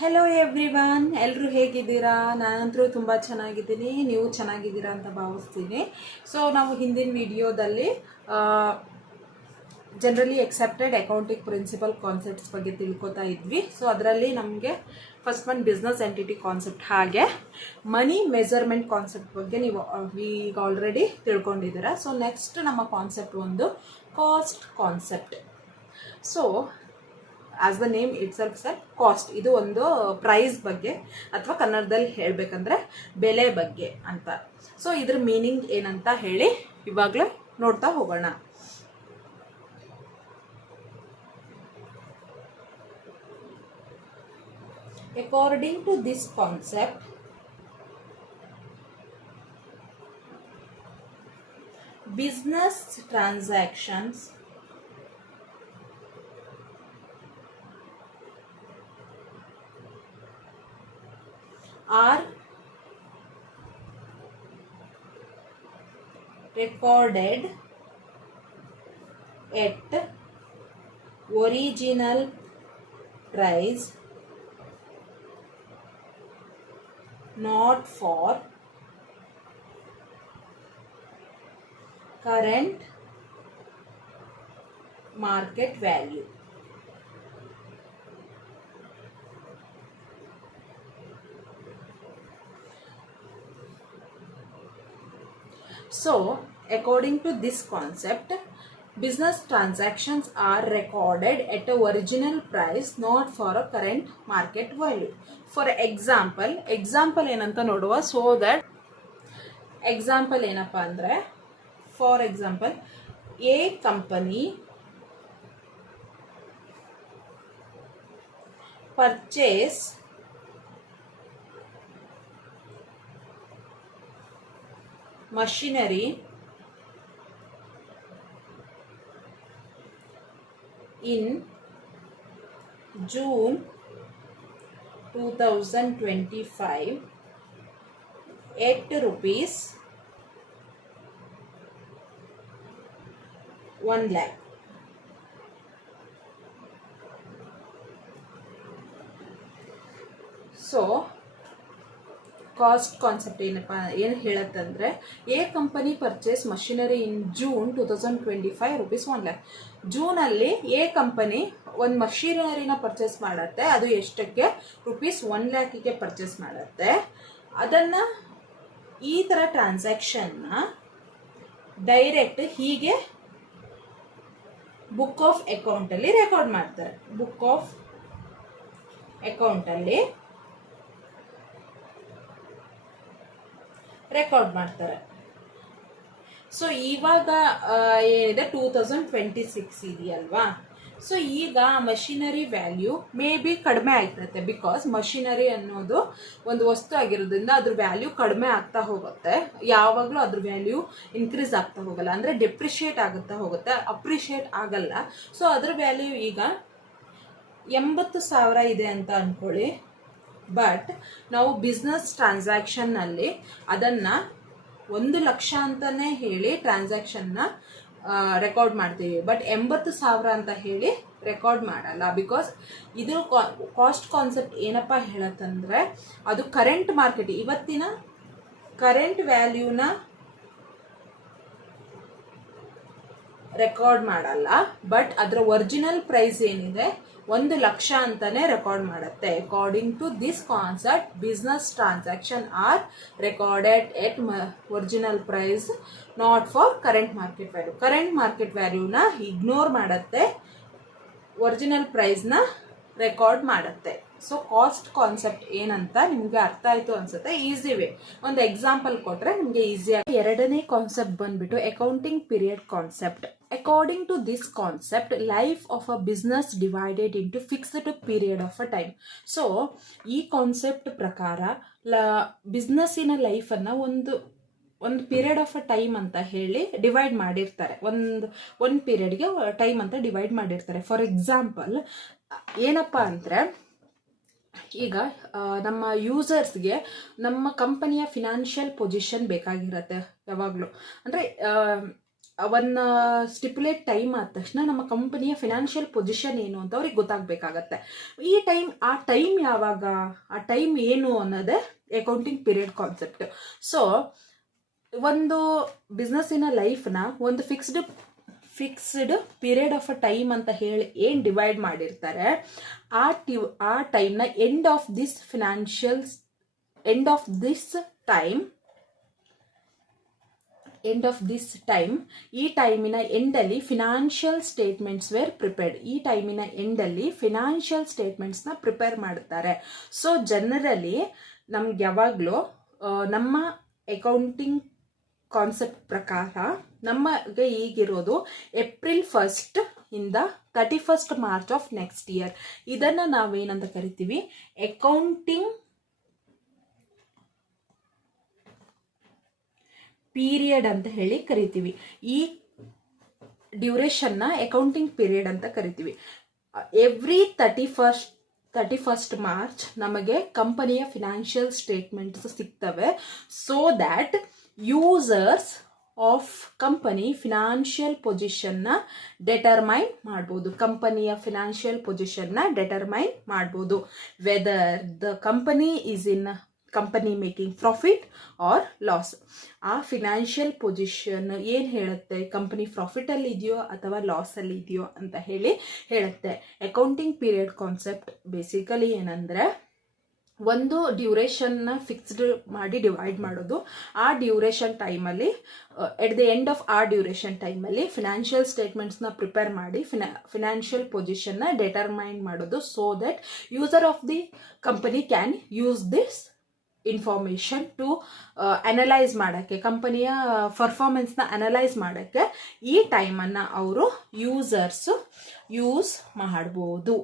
Hello everyone, ಎಲ್ಲರೂ ಹೇಗಿದ್ದೀರಾ? ನಾನಂತರೂ ತುಂಬ ಚೆನ್ನಾಗಿದ್ದೀನಿ, ನೀವು ಚೆನ್ನಾಗಿದ್ದೀರಾ ಅಂತ ಭಾವಿಸ್ತೀನಿ. ಸೊ ನಾವು ಹಿಂದಿನ ವಿಡಿಯೋದಲ್ಲಿ generally accepted accounting principle concepts ಬಗ್ಗೆ ತಿಳ್ಕೊತಾ ಇದ್ವಿ. ಸೊ ಅದರಲ್ಲಿ ನಮಗೆ first one business entity concept, ಹಾಗೆ ಮನಿ ಮೆಜರ್ಮೆಂಟ್ ಕಾನ್ಸೆಪ್ಟ್ ಬಗ್ಗೆ ನೀವು ಈಗ ಆಲ್ರೆಡಿ ತಿಳ್ಕೊಂಡಿದ್ದೀರಾ. ಸೊ ನೆಕ್ಸ್ಟ್ ನಮ್ಮ ಕಾನ್ಸೆಪ್ಟ್ ಒಂದು cost concept. So as the name itself cost, ಇದು ಒಂದು ಪ್ರೈಸ್ ಬಗ್ಗೆ ಅಥವಾ ಕನ್ನಡದಲ್ಲಿ ಹೇಳಬೇಕಂದ್ರೆ ಬೆಲೆ ಬಗ್ಗೆ ಅಂತ. ಸೊ ಇದ್ರ ಮೀನಿಂಗ್ ಏನಂತ ಹೇಳಿ ಇವಾಗಲೇ ನೋಡ್ತಾ ಹೋಗೋಣ. According to this concept, business transactions are recorded at original price, not for current market value. So, according to this concept, business transactions are recorded at a original price, not for a current market value. For example ಏನಂತ ನೋಡುವ. So that example ಏನಪ್ಪ ಅಂದರೆ, for example, a company purchase machinery in June 2025 at rupees 1 lakh. So cost concept ಏನು ಹೇಳುತ್ತಂದರೆ, a company purchase machinery in June 2025 rupees 1 lakh. ಜೂನಲ್ಲಿ a company ಒಂದು ಮಷಿನರಿನ purchase ಮಾಡುತ್ತೆ. ಅದು ಎಷ್ಟಕ್ಕೆ? rupees 1 lakhಗೆ ಪರ್ಚೇಸ್ ಮಾಡುತ್ತೆ. ಅದನ್ನು ಈ ಥರ ಟ್ರಾನ್ಸಾಕ್ಷನ್ನ ಡೈರೆಕ್ಟ್ ಹೀಗೆ ಬುಕ್ ಆಫ್ ಅಕೌಂಟಲ್ಲಿ ರೆಕಾರ್ಡ್ ಮಾಡ್ತಾರೆ. ಬುಕ್ ಆಫ್ ಅಕೌಂಟಲ್ಲಿ ರೆಕಾರ್ಡ್ ಮಾಡ್ತಾರೆ. ಸೊ ಇವಾಗ ಏನಿದೆ 2026 ಇದೆಯಲ್ವಾ. ಸೊ ಈಗ ಮಷಿನರಿ ವ್ಯಾಲ್ಯೂ ಮೇ ಬಿ ಕಡಿಮೆ ಆಗ್ತೈತೆ, ಬಿಕಾಸ್ ಮಷಿನರಿ ಅನ್ನೋದು ಒಂದು ವಸ್ತು ಆಗಿರೋದ್ರಿಂದ ಅದ್ರ ವ್ಯಾಲ್ಯೂ ಕಡಿಮೆ ಆಗ್ತಾ ಹೋಗುತ್ತೆ. ಯಾವಾಗಲೂ ಅದ್ರ ವ್ಯಾಲ್ಯೂ ಇನ್ಕ್ರೀಸ್ ಆಗ್ತಾ ಹೋಗಲ್ಲ, ಅಂದರೆ ಡೆಪ್ರಿಷಿಯೇಟ್ ಆಗುತ್ತಾ ಹೋಗುತ್ತೆ, ಅಪ್ರಿಷಿಯೇಟ್ ಆಗಲ್ಲ. ಸೊ ಅದ್ರ ವ್ಯಾಲ್ಯೂ ಈಗ 80,000 ಇದೆ ಅಂತ ಅಂದ್ಕೊಳ್ಳಿ. ಬಟ್ ನಾವು ಬಿಸ್ನೆಸ್ ಟ್ರಾನ್ಸಾಕ್ಷನ್ನಲ್ಲಿ ಅದನ್ನು 1 ಲಕ್ಷ ಅಂತಲೇ ಹೇಳಿ ಟ್ರಾನ್ಸಾಕ್ಷನ್ನ ರೆಕಾರ್ಡ್ ಮಾಡ್ತೀವಿ. ಬಟ್ 80,000 ಅಂತ ಹೇಳಿ ರೆಕಾರ್ಡ್ ಮಾಡಲ್ಲ. ಬಿಕಾಸ್ ಇದು ಕಾಸ್ಟ್ ಕಾನ್ಸೆಪ್ಟ್ ಏನಪ್ಪ ಹೇಳತ್ತಂದರೆ, ಅದು ಕರೆಂಟ್ ಮಾರ್ಕೆಟ್, ಇವತ್ತಿನ ಕರೆಂಟ್ ವ್ಯಾಲ್ಯೂನ ರೆಕಾರ್ಡ್ ಮಾಡಲ್ಲ. ಬಟ್ ಅದರ ಒರಿಜಿನಲ್ ಪ್ರೈಸ್ ಏನಿದೆ 1 ಲಕ್ಷ ಅಂತಾನೆ ರೆಕಾರ್ಡ್ ಮಾಡುತ್ತೆ. According to this concept, business transaction are recorded at original price, not for current market value. Current market ವ್ಯಾಲ್ಯೂನ ಇಗ್ನೋರ್ ಮಾಡುತ್ತೆ, ಒರಿಜಿನಲ್ ಪ್ರೈಸ್ನ ರೆಕಾರ್ಡ್ ಮಾಡುತ್ತೆ. ಸೊ ಕಾಸ್ಟ್ ಕಾನ್ಸೆಪ್ಟ್ ಏನಂತ ನಿಮಗೆ ಅರ್ಥ ಆಯಿತು ಅನ್ಸುತ್ತೆ. ಈಸಿ ವೇ ಒಂದು ಎಕ್ಸಾಂಪಲ್ ಕೊಟ್ಟರೆ ನಿಮಗೆ ಈಸಿಯಾಗಿ. ಎರಡನೇ ಕಾನ್ಸೆಪ್ಟ್ ಬಂದ್ಬಿಟ್ಟು accounting period concept. According to this concept, life of a business divided into fixed period of a time. So ಈ ಕಾನ್ಸೆಪ್ಟ್ ಪ್ರಕಾರ ಬಿಸ್ನೆಸ್ಸಿನ ಲೈಫನ್ನು ಒಂದು ಪೀರಿಯಡ್ ಆಫ್ ಅ ಟೈಮ್ ಅಂತ ಹೇಳಿ ಡಿವೈಡ್ ಮಾಡಿರ್ತಾರೆ. ಒಂದು ಪೀರಿಯಡ್ಗೆ ಟೈಮ್ ಅಂತ ಡಿವೈಡ್ ಮಾಡಿರ್ತಾರೆ. ಫಾರ್ ಎಕ್ಸಾಂಪಲ್ ಏನಪ್ಪ ಅಂದರೆ, ಈಗ ನಮ್ಮ ಯೂಸರ್ಸ್ಗೆ ನಮ್ಮ ಕಂಪನಿಯ ಫಿನಾನ್ಷಿಯಲ್ ಪೊಸಿಷನ್ ಬೇಕಾಗಿರುತ್ತೆ ಯಾವಾಗಲೂ. ಅಂದರೆ ಒಂದು ಸ್ಟಿಪ್ಯುಲೇಟ್ ಟೈಮ್ ಆದ ತಕ್ಷಣ ನಮ್ಮ ಕಂಪನಿಯ ಫಿನಾನ್ಷಿಯಲ್ ಪೊಸಿಷನ್ ಏನು ಅಂತ ಅವ್ರಿಗೆ ಗೊತ್ತಾಗಬೇಕಾಗತ್ತೆ. ಆ ಟೈಮ್ ಯಾವಾಗ, ಆ ಟೈಮ್ ಏನು ಅನ್ನೋದೇ ಅಕೌಂಟಿಂಗ್ ಪೀರಿಯಡ್ ಕಾನ್ಸೆಪ್ಟ್. ಸೊ ಒಂದು ಬಿಸ್ನೆಸ್ಸಿನ ಲೈಫ್ನ ಒಂದು fixed period of a time ಅಂತ ಹೇಳಿ ಏನು ಡಿವೈಡ್ ಮಾಡಿರ್ತಾರೆ, ಆ ಟೈಮ್ನ ಎಂಡ್ ಆಫ್ ದಿಸ್ ಟೈಮ್ ಈ ಟೈಮಿನ ಎಂಡಲ್ಲಿ ಫಿನಾನ್ಷಿಯಲ್ ಸ್ಟೇಟ್ಮೆಂಟ್ಸ್ ವೇರ್ ಪ್ರಿಪೇರ್ಡ್. ಈ ಟೈಮಿನ ಎಂಡಲ್ಲಿ ಫಿನಾನ್ಷಿಯಲ್ ಸ್ಟೇಟ್ಮೆಂಟ್ಸ್ನ ಪ್ರಿಪೇರ್ ಮಾಡುತ್ತಾರೆ. ಸೊ ಜನರಲಿ ನಮ್ಗೆ ಯಾವಾಗಲೂ ನಮ್ಮ ಅಕೌಂಟಿಂಗ್ ಕಾನ್ಸೆಪ್ಟ್ ಪ್ರಕಾರ ನಮಗೆ ಈಗಿರೋದು ಏಪ್ರಿಲ್ 1 ಇಂದ 31 ಮಾರ್ಚ್ ಆಫ್ ನೆಕ್ಸ್ಟ್ ಇಯರ್. ಇದನ್ನು ನಾವೇನಂತ ಕರಿತೀವಿ, ಅಕೌಂಟಿಂಗ್ ಪೀರಿಯಡ್ ಅಂತ ಹೇಳಿ ಕರಿತೀವಿ. ಈ ಡ್ಯೂರೇಷನ್ನ ಅಕೌಂಟಿಂಗ್ ಪೀರಿಯಡ್ ಅಂತ ಕರಿತೀವಿ. ಎವ್ರಿ 31st ಮಾರ್ಚ್ ನಮಗೆ ಕಂಪನಿಯ ಫಿನಾನ್ಷಿಯಲ್ ಸ್ಟೇಟ್ಮೆಂಟ್ಸ್ ಸಿಗ್ತವೆ. So that users of company financial ಪೊಸಿಷನ್ನ ಡೆಟರ್ಮೈನ್ ಮಾಡ್ಬೋದು. ಕಂಪನಿಯ ಫಿನಾನ್ಷಿಯಲ್ ಪೊಸಿಷನ್ನ ಡೆಟರ್ಮೈನ್ ಮಾಡ್ಬೋದು. Whether the company is in company making profit or loss. ಆ ಫಿನಾನ್ಷಿಯಲ್ ಪೊಸಿಷನ್ ಏನು ಹೇಳುತ್ತೆ, ಕಂಪನಿ ಪ್ರಾಫಿಟಲ್ಲಿ ಇದೆಯೋ ಅಥವಾ ಲಾಸಲ್ಲಿ ಇದೆಯೋ ಅಂತ ಹೇಳುತ್ತೆ. ಅಕೌಂಟಿಂಗ್ ಪೀರಿಯಡ್ ಕಾನ್ಸೆಪ್ಟ್ ಬೇಸಿಕಲಿ ಏನಂದರೆ, ಒಂದು ಡ್ಯೂರೇಷನ್ನ ಫಿಕ್ಸ್ಡ್ ಮಾಡಿ ಡಿವೈಡ್ ಮಾಡೋದು. ಆ ಡ್ಯೂರೇಷನ್ ಟೈಮಲ್ಲಿ ಎಟ್ ದ ಎಂಡ್ ಆಫ್ ಆ ಡ್ಯೂರೇಷನ್ ಟೈಮಲ್ಲಿ ಫಿನಾನ್ಷಿಯಲ್ ಸ್ಟೇಟ್ಮೆಂಟ್ಸ್ನ ಪ್ರಿಪೇರ್ ಮಾಡಿ ಫಿನಾನ್ಷಿಯಲ್ ಪೊಸಿಷನ್ನ ಡೆಟರ್ಮೈನ್ ಮಾಡೋದು. So that user of the company can use this information to analyse ಮಾಡೋಕ್ಕೆ, ಕಂಪನಿಯ ಪರ್ಫಾರ್ಮೆನ್ಸ್ನ ಅನಲೈಸ್ ಮಾಡೋಕ್ಕೆ ಈ ಟೈಮನ್ನು ಅವರು ಯೂಸರ್ಸು ಯೂಸ್ ಮಾಡ್ಬೋದು.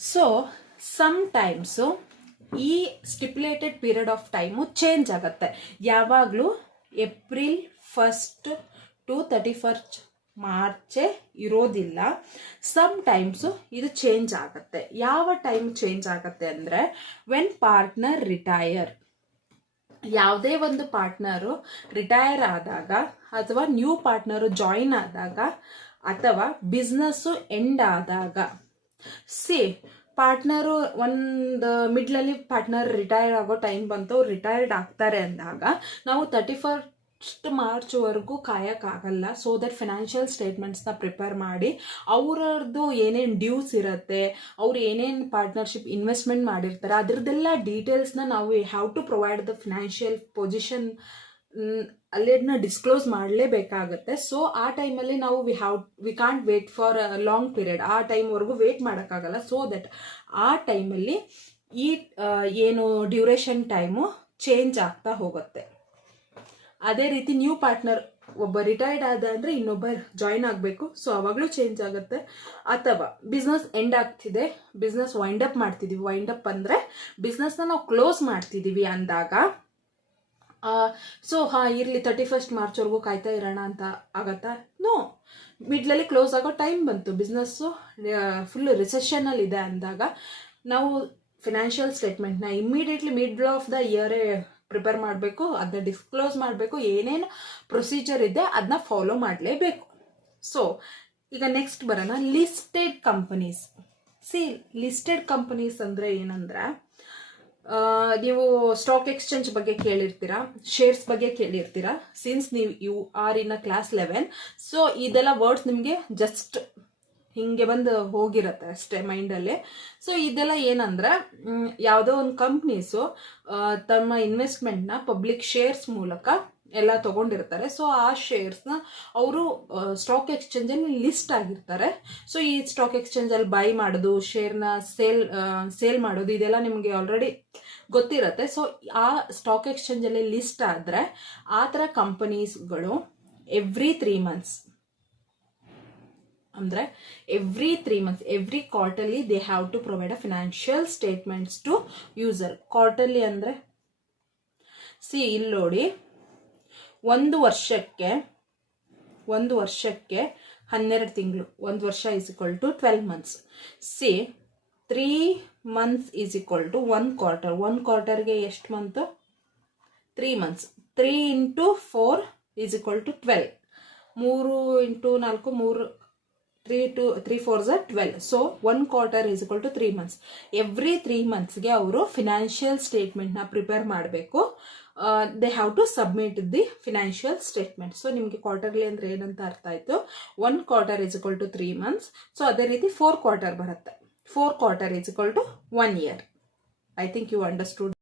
ಸೊ ಸಮ್ಟೈಮ್ಸು ಈ stipulated period of time change ಆಗುತ್ತೆ. ಯಾವಾಗಲೂ ಏಪ್ರಿಲ್ 1 to 31 ಮಾರ್ಚೇ ಇರೋದಿಲ್ಲ. ಸಮ್ಟೈಮ್ಸು ಇದು ಚೇಂಜ್ ಆಗುತ್ತೆ. ಯಾವ ಟೈಮ್ ಚೇಂಜ್ ಆಗುತ್ತೆ ಅಂದರೆ, ವೆನ್ ಪಾರ್ಟ್ನರ್ ರಿಟೈರ್. ಯಾವುದೇ ಒಂದು ಪಾರ್ಟ್ನರು ರಿಟೈರ್ ಆದಾಗ, ಅಥವಾ ನ್ಯೂ ಪಾರ್ಟ್ನರು ಜಾಯಿನ್ ಆದಾಗ, ಅಥವಾ ಬಿಸ್ನೆಸ್ಸು ಎಂಡ್ ಆದಾಗ. ಪಾರ್ಟ್ನರು ಒಂದು ಮಿಡ್ಲಲ್ಲಿ ಪಾರ್ಟ್ನರ್ ರಿಟೈರ್ ಆಗೋ ಟೈಮ್ ಬಂತು, ಅವ್ರು ರಿಟೈರ್ಡ್ ಆಗ್ತಾರೆ ಅಂದಾಗ ನಾವು 31st ಮಾರ್ಚ್ವರೆಗೂ ಕಾಯೋಕ್ಕಾಗಲ್ಲ. ಸೊ ದಟ್ ಫಿನಾನ್ಷಿಯಲ್ ಸ್ಟೇಟ್ಮೆಂಟ್ಸ್ನ ಪ್ರಿಪೇರ್ ಮಾಡಿ ಅವ್ರದ್ದು ಏನೇನು ಡ್ಯೂಸ್ ಇರುತ್ತೆ, ಅವ್ರು ಏನೇನು ಪಾರ್ಟ್ನರ್ಶಿಪ್ ಇನ್ವೆಸ್ಟ್ಮೆಂಟ್ ಮಾಡಿರ್ತಾರೆ, ಅದರದ್ದೆಲ್ಲ ಡೀಟೇಲ್ಸ್ನ ನಾವು have to provide the financial position ಅಲ್ಲಿನ ಡಿಸ್ಕ್ಲೋಸ್ ಮಾಡಲೇಬೇಕಾಗತ್ತೆ. ಸೊ ಆ ಟೈಮಲ್ಲಿ ನಾವು we can't wait for long period. ಆ ಟೈಮ್ವರೆಗೂ ವೇಟ್ ಮಾಡೋಕ್ಕಾಗಲ್ಲ. ಸೊ ದಟ್ ಆ ಟೈಮಲ್ಲಿ ಈ ಏನು ಡ್ಯೂರೇಷನ್ ಟೈಮು ಚೇಂಜ್ ಆಗ್ತಾ ಹೋಗುತ್ತೆ. ಅದೇ ರೀತಿ ನ್ಯೂ ಪಾರ್ಟ್ನರ್ ಒಬ್ಬ ರಿಟೈರ್ಡ್ ಆದ ಅಂದರೆ ಇನ್ನೊಬ್ಬ ಜಾಯಿನ್ ಆಗಬೇಕು. ಸೊ ಅವಾಗಲೂ ಚೇಂಜ್ ಆಗುತ್ತೆ. ಅಥವಾ ಬಿಸ್ನೆಸ್ ಎಂಡ್ ಆಗ್ತಿದೆ, ಬಿಸ್ನೆಸ್ ವೈಂಡ್ ಅಪ್ ಮಾಡ್ತಿದ್ದೀವಿ. ವೈಂಡ್ ಅಪ್ ಅಂದರೆ ಬಿಸ್ನೆಸ್ನ ನಾವು ಕ್ಲೋಸ್ ಮಾಡ್ತಿದ್ದೀವಿ ಅಂದಾಗ, ಸೊ ಇರಲಿ 31st ಮಾರ್ಚ್ವರೆಗೂ ಕಾಯ್ತಾ ಇರೋಣ ಅಂತ ಆಗತ್ತಾ? ನೋ. ಮಿಡ್ಲಲ್ಲಿ ಕ್ಲೋಸ್ ಆಗೋ ಟೈಮ್ ಬಂತು, ಬಿಸ್ನೆಸ್ಸು ಫುಲ್ ರಿಸೆಷನಲ್ಲಿ ಇದೆ ಅಂದಾಗ ನಾವು ಫಿನಾನ್ಷಿಯಲ್ ಸ್ಟೇಟ್ಮೆಂಟ್ನ ಇಮ್ಮಿಡಿಯೇಟ್ಲಿ ಮಿಡ್ಲ್ ಆಫ್ ದ ಇಯರೇ ಪ್ರಿಪೇರ್ ಮಾಡಬೇಕು. ಅದನ್ನ ಡಿಸ್ಕ್ಲೋಸ್ ಮಾಡಬೇಕು. ಏನೇನು ಪ್ರೊಸೀಜರ್ ಇದೆ ಅದನ್ನ ಫಾಲೋ ಮಾಡಲೇಬೇಕು. ಸೊ ಈಗ ನೆಕ್ಸ್ಟ್ ಬರೋಣ, ಲಿಸ್ಟೆಡ್ ಕಂಪನೀಸ್. ಲಿಸ್ಟೆಡ್ ಕಂಪನೀಸ್ ಅಂದರೆ ಏನಂದರೆ, ನೀವು ಸ್ಟಾಕ್ ಎಕ್ಸ್ಚೇಂಜ್ ಬಗ್ಗೆ ಕೇಳಿರ್ತೀರಾ, ಶೇರ್ಸ್ ಬಗ್ಗೆ ಕೇಳಿರ್ತೀರಾ. ಸಿನ್ಸ್ ನೀವು you are in class 11, so ಇದೆಲ್ಲ ವರ್ಡ್ಸ್ ನಿಮಗೆ ಜಸ್ಟ್ ಹಿಂಗೆ ಬಂದು ಹೋಗಿರುತ್ತೆ ಅಷ್ಟೇ ಮೈಂಡಲ್ಲಿ. ಸೊ ಇದೆಲ್ಲ ಏನಂದರೆ, ಯಾವುದೋ ಒಂದು ಕಂಪ್ನೀಸು ತಮ್ಮ ಇನ್ವೆಸ್ಟ್ಮೆಂಟ್ನ ಪಬ್ಲಿಕ್ ಶೇರ್ಸ್ ಮೂಲಕ ಎಲ್ಲ ತೊಗೊಂಡಿರ್ತಾರೆ. ಸೊ ಆ ಶೇರ್ಸ್ನ ಅವರು ಸ್ಟಾಕ್ ಎಕ್ಸ್ಚೇಂಜಲ್ಲಿ ಲಿಸ್ಟ್ ಆಗಿರ್ತಾರೆ. ಸೊ ಈ ಸ್ಟಾಕ್ ಎಕ್ಸ್ಚೇಂಜಲ್ಲಿ ಬೈ ಮಾಡೋದು, ಶೇರ್ನ ಸೇಲ್ ಮಾಡೋದು, ಇದೆಲ್ಲ ನಿಮಗೆ ಆಲ್ರೆಡಿ ಗೊತ್ತಿರುತ್ತೆ. ಸೊ ಆ ಸ್ಟಾಕ್ ಎಕ್ಸ್ಚೇಂಜಲ್ಲಿ ಲಿಸ್ಟ್ ಆದರೆ ಆ ಥರ ಕಂಪನೀಸ್ಗಳು ಎವ್ರಿ 3 months ಅಂದರೆ every quarterly they have to provide a financial statements to user. Quarterly ಅಂದರೆ ಇಲ್ಲಿ ನೋಡಿ, ಒಂದು ವರ್ಷಕ್ಕೆ 12 ತಿಂಗಳು. 1 ವರ್ಷ is equal to 12 months. 3 months is equal to 1 quarter. 1 quarterಗೆ ಎಷ್ಟು month? 3 months. 3 into 4 is equal to 12. 3 into 4 3 3 4 12. So 1 quarter is equal to 3 months. Every 3 ಮಂತ್ಸ್ಗೆ ಅವರು ಫಿನಾನ್ಷಿಯಲ್ ಸ್ಟೇಟ್ಮೆಂಟ್ನ ಪ್ರಿಪೇರ್ ಮಾಡಬೇಕು. They have to submit the financial statement. So ನಿಮಗೆ quarterly ಅಂದರೆ ಏನಂತ ಅರ್ಥ ಆಯಿತು. 1 quarter is equal to 3 months. So ಅದೇ ರೀತಿ 4 ಕ್ವಾರ್ಟರ್ ಬರುತ್ತೆ. 4 quarter is equal to 1 year. I think you understood.